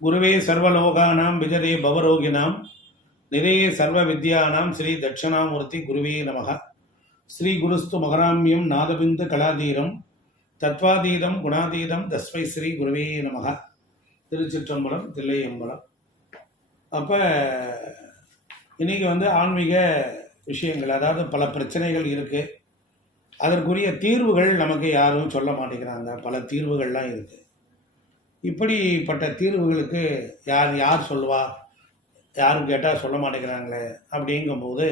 குருவே சர்வலோகானாம் விஜதே பவரோகிணாம் நிரயே சர்வ வித்யானாம் ஸ்ரீ தட்சிணாமூர்த்தி குருவே நமக. ஸ்ரீ குருஸ்து மகராமியம் நாதபிந்து கலாதீரம் தத்வாதீதம் குணாதீதம் தஸ்மை ஸ்ரீ குருவே நமக. திருச்சிற்றம்பலம் தில்லையம்பலம். அப்போ இன்றைக்கி ஆன்மீக விஷயங்கள், அதாவது பல பிரச்சனைகள் இருக்குது. அதற்குரிய தீர்வுகள் நமக்கு யாரும் சொல்ல மாட்டேங்கிறாங்க. பல தீர்வுகள்லாம் இருக்குது. இப்படிப்பட்ட தீர்வுகளுக்கு யார் சொல்லுவா, யாரும் கேட்டால் சொல்ல மாட்டேங்கிறாங்களே அப்படிங்கும்போது,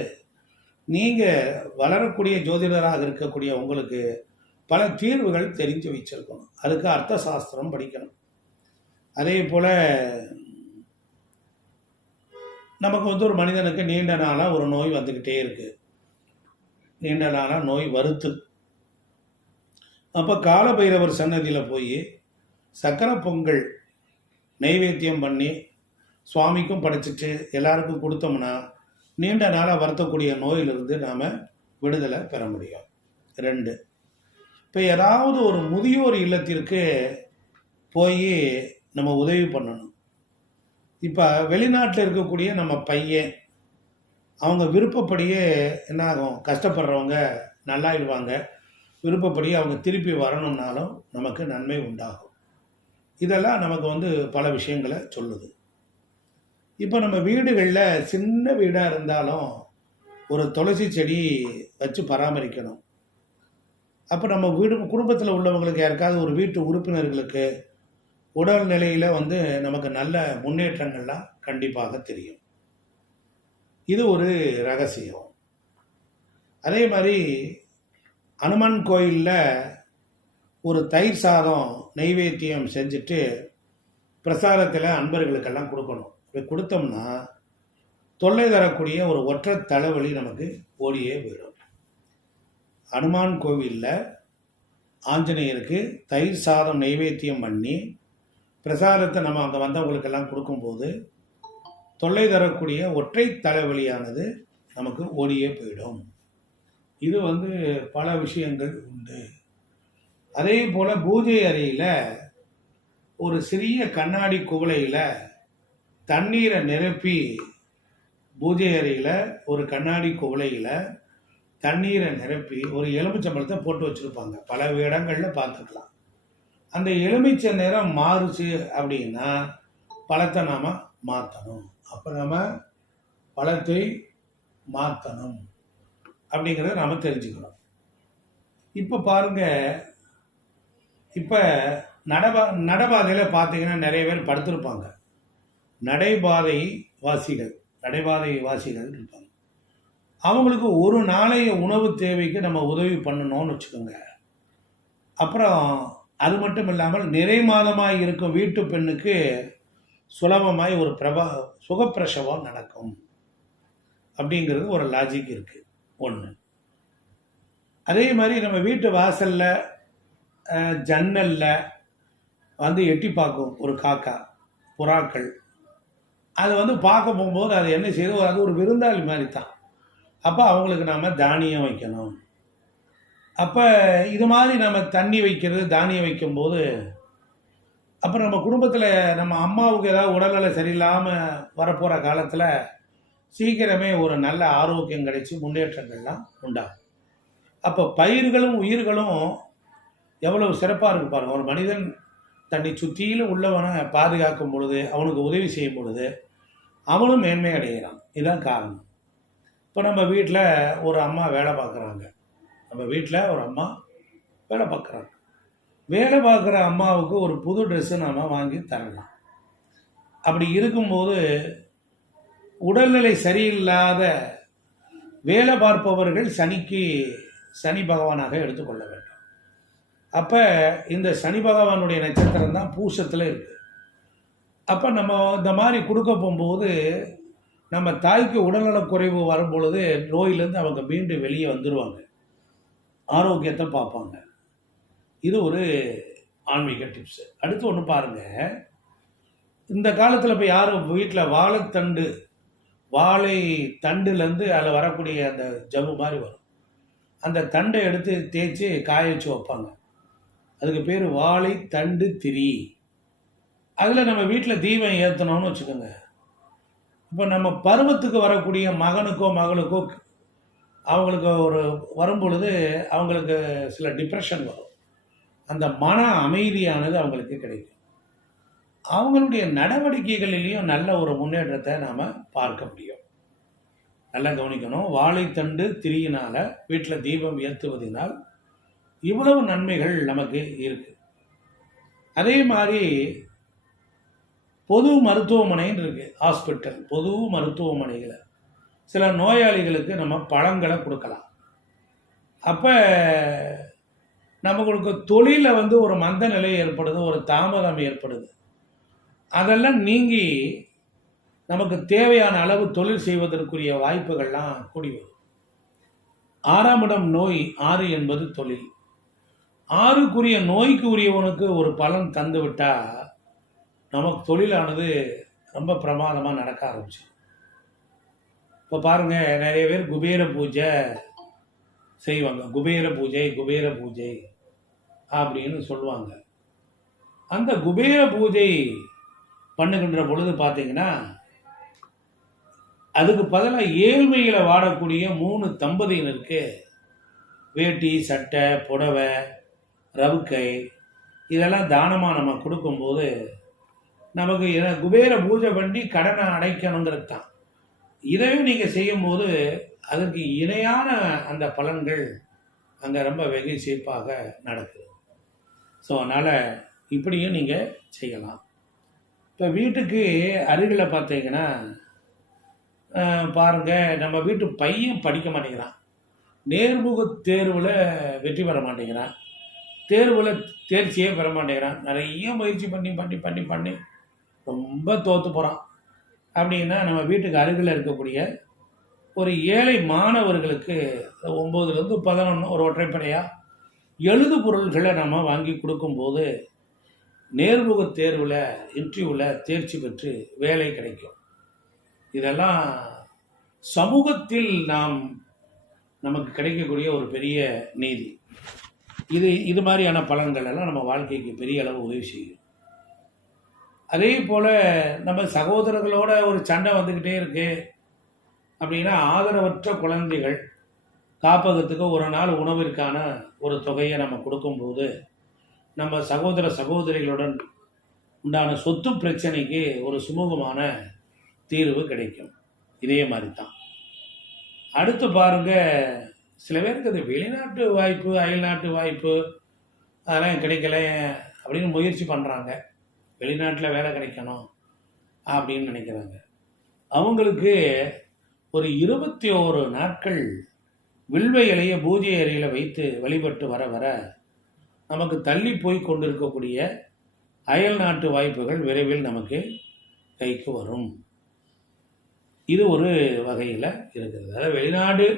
நீங்கள் வளரக்கூடிய ஜோதிடராக இருக்கக்கூடிய உங்களுக்கு பல தீர்வுகள் தெரிஞ்சு வச்சிருக்கணும். அதுக்கு அர்த்த சாஸ்திரம் படிக்கணும். அதே போல் நமக்கு ஒரு மனிதனுக்கு நீண்ட நாளாக ஒரு நோய் வந்துக்கிட்டே இருக்குது. நீண்ட நாளாக நோய் வருத்து. அப்போ காலபைரவர் சன்னதியில் போய் சக்கரை பொங்கல் நைவேத்தியம் பண்ணி சுவாமிக்கும் படைச்சிட்டு எல்லாருக்கும் கொடுத்தோம்னா நீண்ட நாளாக வருத்தக்கூடிய நோயிலிருந்து நாம் விடுதலை பெற முடியும். 2, இப்போ ஏதாவது ஒரு முதியோர் இல்லத்திற்கு போய் நம்ம உதவி பண்ணணும். இப்போ வெளிநாட்டில் இருக்கக்கூடிய நம்ம பையன், அவங்க விருப்பப்படியே என்ன ஆகும், கஷ்டப்படுறவங்க நல்லாயிடுவாங்க. விருப்பப்படி அவங்க திருப்பி வரணும்னாலும் நமக்கு நன்மை உண்டாகும். இதெல்லாம் நமக்கு பல விஷயங்களை சொல்லுது. இப்போ நம்ம வீடுகளில் சின்ன வீடாக இருந்தாலும் ஒரு துளசி செடி வச்சு பராமரிக்கணும். அப்போ நம்ம குடும்பத்தில் உள்ளவங்களுக்கு யாருக்காவது ஒரு வீட்டு உறுப்பினர்களுக்கு உடல் நிலையில் நமக்கு நல்ல முன்னேற்றங்கள்லாம் கண்டிப்பாக தெரியும். இது ஒரு ரகசியம். அதே மாதிரி அனுமன் கோயிலில் ஒரு தயிர் சாதம் நைவேத்தியம் செஞ்சுட்டு பிரசாதத்தில் அன்பர்களுக்கெல்லாம் கொடுக்கணும். இப்படி கொடுத்தோம்னா தொல்லை தரக்கூடிய ஒரு ஒற்றை தலைவலி நமக்கு ஓடியே போயிடும். அனுமான் கோவிலில் ஆஞ்சநேயருக்கு தயிர் சாதம் நைவேத்தியம் பண்ணி பிரசாதத்தை நம்ம அங்கே வந்தவங்களுக்கெல்லாம் கொடுக்கும்போது தொல்லை தரக்கூடிய ஒற்றை தலைவலியானது நமக்கு ஓடியே போயிடும். இது பல விஷயங்கள் உண்டு. அதே போல் பூஜை அறையில் ஒரு சிறிய கண்ணாடி குவளையில் தண்ணீரை நிரப்பி, பூஜை அறையில் ஒரு கண்ணாடி குவளையில் தண்ணீரை நிரப்பி ஒரு எலுமிச்சம்பழத்தை போட்டு வச்சுருப்பாங்க. பல இடங்களில் பார்த்துக்கலாம். அந்த எலுமிச்சை நிறம் மாறுச்சு அப்படின்னா பழத்தை நாம் மாற்றணும். அப்போ நம்ம பழத்தை மாற்றணும் அப்படிங்கிறத நாம் தெரிஞ்சுக்கணும். இப்போ பாருங்கள், இப்போ நடைபாதையில் பார்த்தீங்கன்னா நிறைய பேர் படுத்திருப்பாங்க. நடைபாதை வாசிகள் இருப்பாங்க. அவங்களுக்கு ஒரு நாளைய உணவு தேவைக்கு நம்ம உதவி பண்ணணும்னு வச்சுக்கோங்க. அப்புறம் அது மட்டும் இல்லாமல் நிறை மாதமாக இருக்கும் வீட்டு பெண்ணுக்கு சுலபமாய் ஒரு சுகப்பிரசவம் நடக்கும் அப்படிங்கிறது ஒரு லாஜிக் இருக்குது. 1. அதே மாதிரி நம்ம வீட்டு வாசலில் ஜன்னலில் எட்டி பார்க்கும் ஒரு காக்கா, புறாக்கள். அது பார்க்க போகும்போது அது என்ன செய்யுது, அது ஒரு விருந்தாளி மாதிரி தான். அப்போ அவங்களுக்கு நாம் தானியம் வைக்கணும். அப்போ இது மாதிரி நம்ம தண்ணி வைக்கிறது, தானியம் வைக்கும்போது அப்புறம் நம்ம குடும்பத்தில் நம்ம அம்மாவுக்கு ஏதாவது உடல்நிலை சரியில்லாமல் வரப்போகிற காலத்தில் சீக்கிரமே ஒரு நல்ல ஆரோக்கியம் கிடைச்சி முன்னேற்றங்கள்லாம் உண்டாகும். அப்போ பயிர்களும் உயிர்களும் எவ்வளவு சிறப்பாக இருக்கு பாருங்கள். ஒரு மனிதன் தன்னை சுற்றிலும் உள்ளவனை பாதுகாக்கும் பொழுது, அவனுக்கு உதவி செய்யும் பொழுது அவனும் மேன்மை அடைகிறான். இதுதான் காரணம். இப்போ நம்ம வீட்டில் ஒரு அம்மா வேலை பார்க்குறாங்க. வேலை பார்க்குற அம்மாவுக்கு ஒரு புது ட்ரெஸ்ஸு நம்ம வாங்கி தரலாம். அப்படி இருக்கும்போது உடல்நிலை சரியில்லாத வேலை பார்ப்பவர்கள் சனி பகவானாக எடுத்துக்கொள்ள வேண்டும். அப்போ இந்த சனி பகவானுடைய நட்சத்திரம் தான் பூசத்தில் இருக்குது. அப்போ நம்ம இந்த மாதிரி கொடுக்க போகும்போது நம்ம தாய்க்கு உடல்நலக்குறைவு வரும் பொழுது நோயிலேருந்து அவங்க மீண்டும் வெளியே வந்துடுவாங்க, ஆரோக்கியத்தை பார்ப்பாங்க. இது ஒரு ஆன்மீக டிப்ஸு. அடுத்து ஒன்று பாருங்கள். இந்த காலத்தில் இப்போ யாரும் வீட்டில் வாழை தண்டுலேருந்து அதில் வரக்கூடிய அந்த ஜவ்வு மாதிரி வரும். அந்த தண்டை எடுத்து தேய்ச்சி காய வச்சு வைப்பாங்க. அதுக்கு பேர் வாழை தண்டு திரி அதில் நம்ம வீட்டில் தீபம் ஏற்றணும்னு வச்சுக்கோங்க. இப்போ நம்ம பருவத்துக்கு வரக்கூடிய மகனுக்கோ மகளுக்கோ அவங்களுக்கு ஒரு வரும்பொழுது அவங்களுக்கு சில டிப்ரெஷன் வரும். அந்த மன அமைதியானது அவங்களுக்கு கிடைக்கும். அவங்களுடைய நடவடிக்கைகளிலையும் நல்ல ஒரு முன்னேற்றத்தை நாம் பார்க்க முடியும். நல்லா கவனிக்கணும். வாழைத்தண்டு திரியினால் வீட்டில் தீபம் ஏற்றுவதனால் இவ்வளவு நன்மைகள் நமக்கு இருக்குது. அதே மாதிரி பொது மருத்துவமனைன்னு இருக்குது, ஹாஸ்பிட்டல். பொது மருத்துவமனைகளை சில நோயாளிகளுக்கு நம்ம பழங்களை கொடுக்கலாம். அப்போ நம்மளுக்கு தொழிலில் ஒரு மந்த நிலை ஏற்படுது, ஒரு தாமதம் ஏற்படுது. அதெல்லாம் நீங்கி நமக்கு தேவையான அளவு தொழில் செய்வதற்குரிய வாய்ப்புகள்லாம் கூடி வரும். 6ஆம் இடம் நோய், 6 என்பது தொழில். 6க்குரிய நோய்க்கு உரியவனுக்கு ஒரு பலன் தந்து விட்டால் நமக்கு தொழிலானது ரொம்ப பிரமாதமாக நடக்க ஆரம்பிச்சு. இப்போ பாருங்கள், நிறைய பேர் குபேர பூஜை செய்வாங்க. குபேர பூஜை அப்படின்னு சொல்லுவாங்க. அந்த குபேர பூஜை பண்ணுகின்ற பொழுது பார்த்தீங்கன்னா அதுக்கு பதிலாக ஏழ்மையில் வாடக்கூடிய 3 தம்பதியினருக்கு வேட்டி, சட்டை, புடவை, ரவுக்கை இதெல்லாம் தானமாக நம்ம கொடுக்கும்போது நமக்கு குபேர பூஜை பண்ணி கடனை அடைக்கணுங்கிறது தான். இதவே நீங்கள் செய்யும்போது அதற்கு இணையான அந்த பலன்கள் அங்கே ரொம்ப வெகு சிறப்பாக நடக்குது. ஸோ அதனால் இப்படியும் நீங்கள் செய்யலாம். இப்போ வீட்டுக்கு அருகில் பார்த்தீங்கன்னா பாருங்கள், நம்ம வீட்டு பையன் படிக்க மாட்டேங்கிறான், நேர்முக தேர்வில் வெற்றி பெற மாட்டேங்கிறான், தேர்வில் தேர்ச்சியே பெற மாட்டேங்கிறான், நிறைய முயற்சி பண்ணி ரொம்ப தோற்று போகிறான். அப்படின்னா நம்ம வீட்டுக்கு அருகில் இருக்கக்கூடிய ஒரு ஏழை மாணவர்களுக்கு 9லேருந்து 11 ஒரு ஒற்றைப்படையாக எழுது பொருள்களை நம்ம வாங்கி கொடுக்கும்போது நேர்முக தேர்வில் இன்டர்வியூவில் தேர்ச்சி பெற்று வேலை கிடைக்கும். இதெல்லாம் சமூகத்தில் நமக்கு கிடைக்கக்கூடிய ஒரு பெரிய நீதி. இது மாதிரியான பலன்கள் எல்லாம் நம்ம வாழ்க்கைக்கு பெரிய அளவு உதவி செய்யும். அதே போல் நம்ம சகோதரர்களோட ஒரு சண்டை வந்துக்கிட்டே இருக்கு அப்படின்னா ஆதரவற்ற குழந்தைகள் காப்பகத்துக்கு ஒரு நாள் உணவிற்கான ஒரு தொகையை நம்ம கொடுக்கும்போது நம்ம சகோதர சகோதரிகளுடன் உண்டான சொத்து பிரச்சனைக்கு ஒரு சுமூகமான தீர்வு கிடைக்கும். இதே மாதிரி தான். அடுத்து பாருங்க, சில பேருக்கு அது வெளிநாட்டு வாய்ப்பு, அயல்நாட்டு வாய்ப்பு அதெல்லாம் கிடைக்கல அப்படின்னு முயற்சி பண்ணுறாங்க. வெளிநாட்டில் வேலை கிடைக்கணும் அப்படின்னு நினைக்கிறாங்க. அவங்களுக்கு ஒரு 21 நாட்கள் வில்வ இலையை பூஜை அறையில் வைத்து வழிபட்டு வர வர நமக்கு தள்ளி போய் கொண்டிருக்கக்கூடிய அயல் நாட்டு வாய்ப்புகள் விரைவில் நமக்கு கைக்கு வரும். இது ஒரு வகையில் இருக்கிறது. அதாவது வெளிநாடு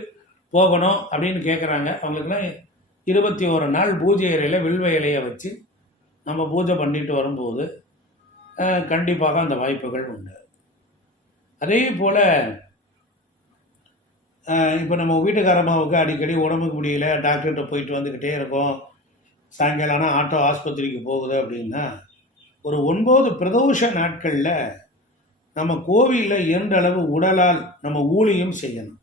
போகணும் அப்படின்னு கேட்குறாங்க. அவங்களுக்குலாம் 21 நாள் பூஜை அறையில் வில்வ இலையை வச்சு நம்ம பூஜை பண்ணிட்டு வரும்போது கண்டிப்பாக அந்த வாய்ப்புகள் உண்டு. அதே போல் இப்போ நம்ம வீட்டுக்காரம்மாவுக்கு அடிக்கடி உடம்புக்கு முடியல, டாக்டர்கிட்ட போயிட்டு வந்துக்கிட்டே இருக்கோம், சாயங்காலம்னா ஆட்டோ ஆஸ்பத்திரிக்கு போகுது அப்படின்னா ஒரு 9 பிரதோஷ நாட்களில் நம்ம கோவிலில் இயன்றளவு உடலால் நம்ம ஊழியம் செய்யணும்.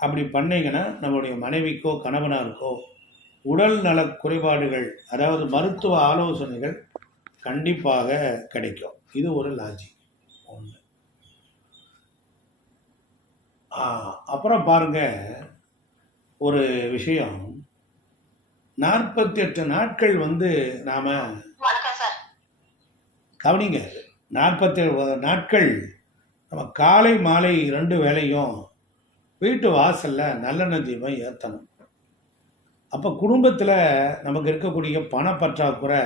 அப்படி பண்ணிங்கன்னா நம்மளுடைய மனைவிக்கோ கணவனாருக்கோ உடல் நல குறைபாடுகள், அதாவது மருத்துவ ஆலோசனைகள் கண்டிப்பாக கிடைக்கும். இது ஒரு லாஜிக் ஒன்று. அப்புறம் பாருங்க, ஒரு விஷயம், 48 நாட்கள் நாம் கவனிங்க, 47 நாட்கள் நம்ம காலை மாலை 2 வேளையும் வீட்டு வாசலில் நல்லெண்ணெய் தீபம் ஏற்றணும். அப்போ குடும்பத்தில் நமக்கு இருக்கக்கூடிய பணப்பற்றாக்குறை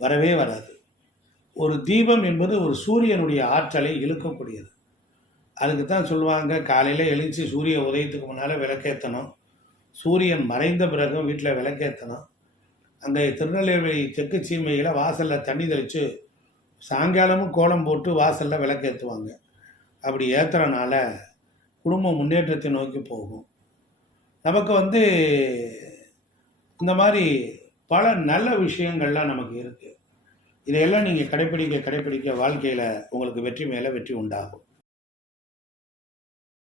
வரவே வராது. ஒரு தீபம் என்பது ஒரு சூரியனுடைய ஆற்றலை இழுக்கக்கூடியது. அதுக்கு தான் சொல்லுவாங்க, காலையில் எழுச்சி சூரிய உதயத்துக்கு முன்னால் விளக்கேற்றணும், சூரியன் மறைந்த பிறகும் வீட்டில் விளக்கேற்றணும். அங்கே திருநெல்வேலி தெற்கு சீமையில் வாசலில் தண்ணி தெளித்து சாயங்காலமும் கோலம் போட்டு வாசலில் விளக்கேற்றுவாங்க. அப்படி ஏற்றுறனால குடும்பம் முன்னேற்றத்தை நோக்கி போகும். நமக்கு இந்த மாதிரி பல நல்ல விஷயங்கள்லாம் நமக்கு இருக்குது. இதையெல்லாம் நீங்கள் கடைப்பிடிக்க கடைப்பிடிக்க வாழ்க்கையில் உங்களுக்கு வெற்றி மேலே வெற்றி உண்டாகும்.